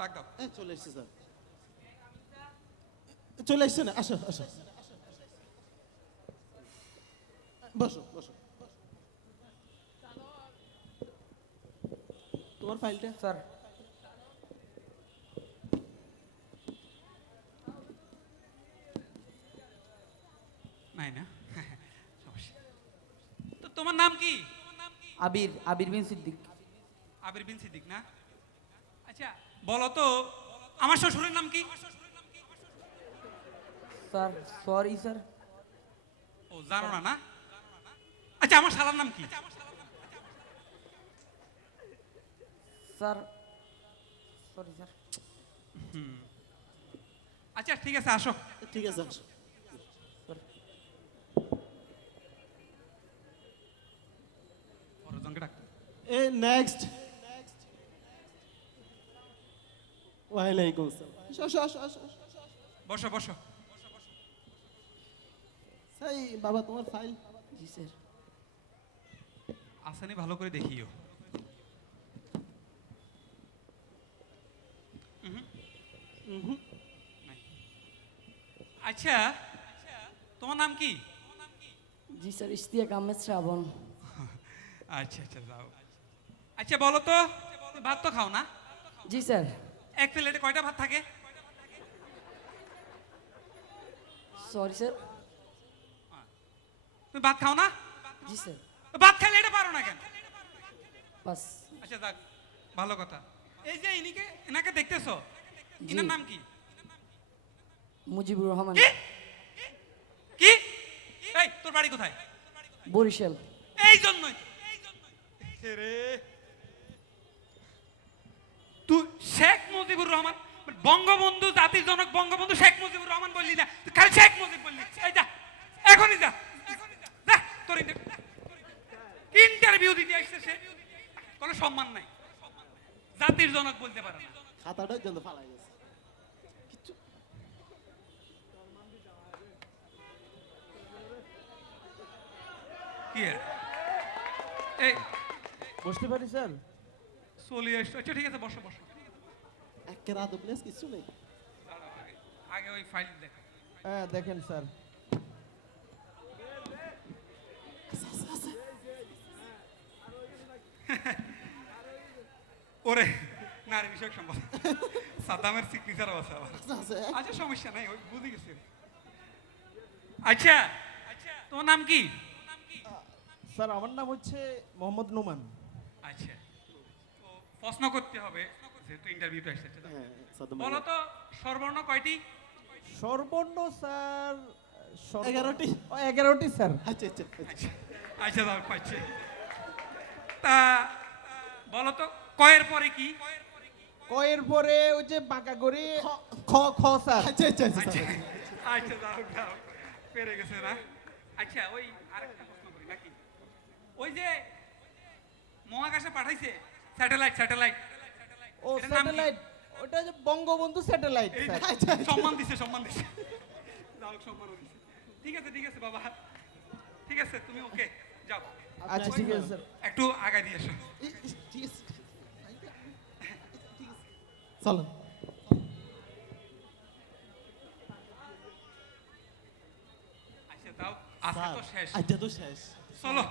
ডাক দাও। চলে এসেছে স্যার, চলে এসছে না, আসো আসো, বসো বসো। তোমার ফাইলটা স্যার। নাই না? সমস্যা। তো তোমার নাম কি? আবির, আবির বিন সিদ্দিক। আবির বিন সিদ্দিক না? আচ্ছা বলো তো আমার শ্বশুরের নাম কি? Sir sorry sir. ও জানো না? না আচ্ছা আমার শালার নাম কি? Sir sorry sir. আচ্ছা ঠিক আছে আসো। ঠিক আছে, আসো। বড়জনকে ডাক। নেক্সট। ওয়ালাইকুম আসসালাম। আসো আসো আসো আসো। বসো বসো। এই বাবা তোমার ফাইল। জি স্যার। আসানি ভালো করে দেখিও। নাই। আচ্ছা তোমার নাম কি? জি স্যার, ইশতিয়াক আহমেদ শ্রাবণ। আচ্ছা আচ্ছা যাও। আচ্ছা বলো তো তুমি ভাত তো খাও না? জি স্যার। এক প্লেটে কয়টা ভাত থাকে? Sorry sir. তুমি ভাত খাও না? জি স্যার। ভাত খাইলে এটা পারো না কেন? বাস। আচ্ছা যাক ভালো কথা। এই যে এনাকে দেখতেছো, জি। এনার নাম কি? মুজিবুর রহমান। কি কি? এই তোর বাড়ি কোথায়? বরিশাল। এই জন্যই রে তুই শেখ মুজিবুর রহমান, বঙ্গবন্ধু, জাতির জনক বঙ্গবন্ধু শেখ মুজিবুর রহমান বললি না, তুই খালি শেখ মুজিব বললি। এই যা এখনই যা, যা তোর ইন্টারভিউ দিতে আসছে সে, কোনো সম্মান নাই, জাতির জনক বলতে পারে না। খাতাটা কিন্তু ফালাই গেছে। কিচ্ছু কি আর? এই বসতে পারি স্যার? চলে আসছো। আচ্ছা ঠিক আছে বসো বসো। একের আদব প্লেস কিচ্ছু নেই। আগে ওই ফাইল দেখো। হ্যাঁ দেখেন স্যার। ওরে নারী বিষয়ক সম্পদ সাদ্দামের সিগনেচার আছে আবার। আছে। আচ্ছা সমস্যা নাই, ওই বুঝে গেছি। আচ্ছা তোমার নাম কি? স্যার আমার নাম হচ্ছে মোহাম্মদ নোমান। আচ্ছা তো প্রশ্ন করতে হবে যেহেতু ইন্টারভিউটা এসেছে। হ্যাঁ, সাদ্দাম বলো তো স্বরবর্ণ কয়টি? সর্বর্ণ স্যার 11টি। 11টি স্যার। আচ্ছা আচ্ছা আচ্ছা। আচ্ছা আচ্ছা দাও পাচ্ছি। তা বলো তো কয়ের পরে কি? কয়ের পরে ওই যে বাঁকা করে খ খ স্যার। আচ্ছা আচ্ছা আচ্ছা আচ্ছা। আচ্ছা দাও দাও পেরে গেছে না? আচ্ছা ওই আরেকটা প্রশ্ন করি নাকি, ওই যে মহাকাশে পাঠাইছে স্যাটেলাইট স্যাটেলাইট, ও এটার নাম কি? স্যাটেলাইট, ওটা যে বঙ্গবন্ধু স্যাটেলাইট এই স্যার। আচ্ছা, আচ্ছা। সম্মান দিছে সম্মান দিছে, যাও সম্মান দিছে। ঠিক আছে বাবা, ঠিক আছে তুমি ওকে যাও, আচ্ছা ঠিক আছে স্যার। একটু আগায় দিয়ে এসো। ঠিক আছে। চলো। আচ্ছা দাও আজকে তো শেষ, আচ্ছা তো শেষ। চলো